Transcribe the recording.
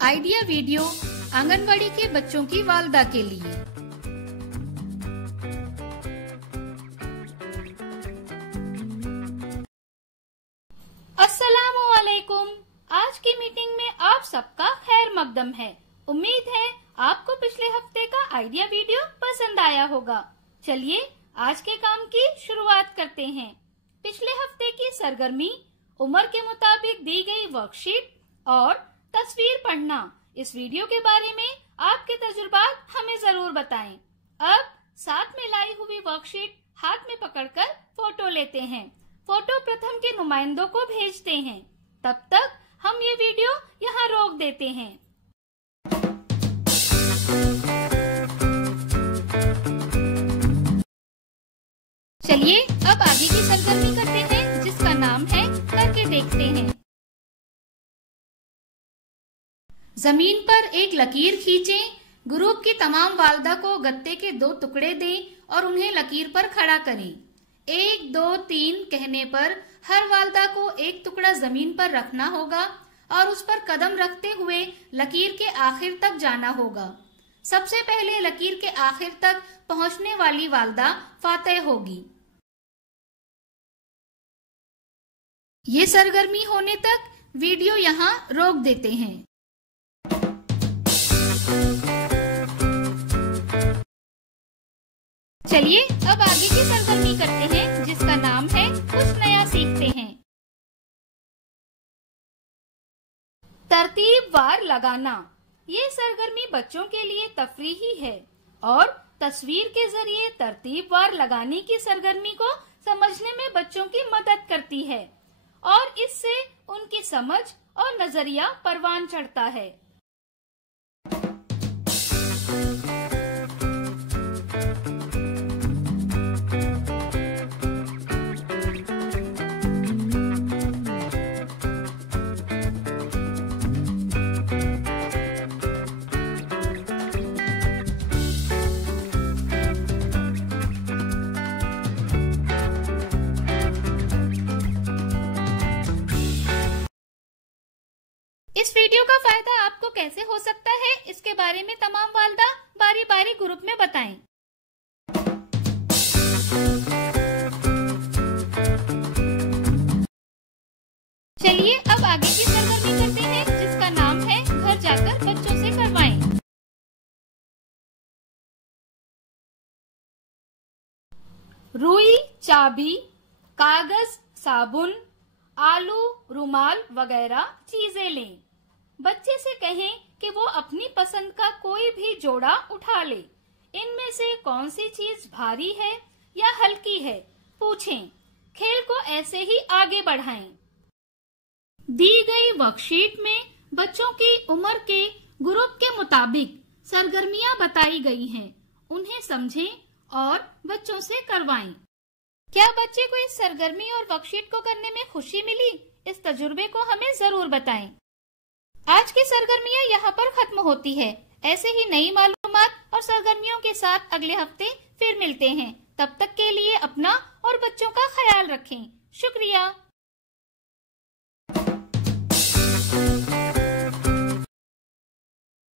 Idea video anganwadi के बच्चों की वालदा के लिए। अस्सलामु अलैकुम। आज की मीटिंग में आप सबका खैर मकदम है। उम्मीद है आपको पिछले हफ्ते का आइडिया वीडियो पसंद आया होगा। चलिए आज के काम की शुरुआत करते हैं। पिछले हफ्ते की सरगर्मी उम्र के मुताबिक दी गई वर्कशीट और तस्वीर पढ़ना, इस वीडियो के बारे में आपके तजुर्बात हमें जरूर बताएं। अब साथ में लाई हुई वर्कशीट हाथ में पकड़कर फोटो लेते हैं। फोटो प्रथम के नुमाइंदों को भेजते हैं। तब तक हम ये वीडियो यहाँ रोक देते हैं। चलिए अब आगे की सरगर्मी करते हैं, जिसका नाम है करके देखते हैं। जमीन पर एक लकीर खींचें। ग्रुप की तमाम वालदा को गत्ते के 2 टुकड़े दें और उन्हें लकीर पर खड़ा करें। 1, 2, 3 कहने पर हर वालदा को एक टुकड़ा जमीन पर रखना होगा और उस पर कदम रखते हुए लकीर के आखिर तक जाना होगा। सबसे पहले लकीर के आखिर तक पहुंचने वाली वालदा फातेह होगी। ये सरगर्मी होने तक वीडियो यहाँ रोक देते हैं। चलिए अब आगे की सरगर्मी करते हैं, जिसका नाम है कुछ नया सीखते हैं। तरतीबवार लगाना। ये सरगर्मी बच्चों के लिए तफरीही है और तस्वीर के जरिए तरतीबवार लगाने की सरगर्मी को समझने में बच्चों की मदद करती है और इससे उनकी समझ और नजरिया परवान चढ़ता है। इस वीडियो का फायदा आपको कैसे हो सकता है, इसके बारे में तमाम वालदा बारी बारी ग्रुप में बताएं। चलिए अब आगे की सरगर्मी करते हैं, जिसका नाम है घर जाकर बच्चों से करवाएं। रुई, चाबी, कागज, साबुन, आलू, रुमाल वगैरह चीजें लें। बच्चे से कहें कि वो अपनी पसंद का कोई भी जोड़ा उठा ले। इनमें से कौन सी चीज भारी है या हल्की है, पूछें। खेल को ऐसे ही आगे बढ़ाएं। दी गई वर्कशीट में बच्चों की उम्र के ग्रुप के मुताबिक सरगर्मियां बताई गई हैं। उन्हें समझें और बच्चों से करवाएं। क्या बच्चे को इस सरगर्मी और वर्कशीट को करने में खुशी मिली? इस तजुर्बे को हमें जरूर बताएं। आज की सरगर्मियां यहाँ पर खत्म होती है। ऐसे ही नई मालूमात और सरगर्मियों के साथ अगले हफ्ते फिर मिलते हैं। तब तक के लिए अपना और बच्चों का ख्याल रखें। शुक्रिया।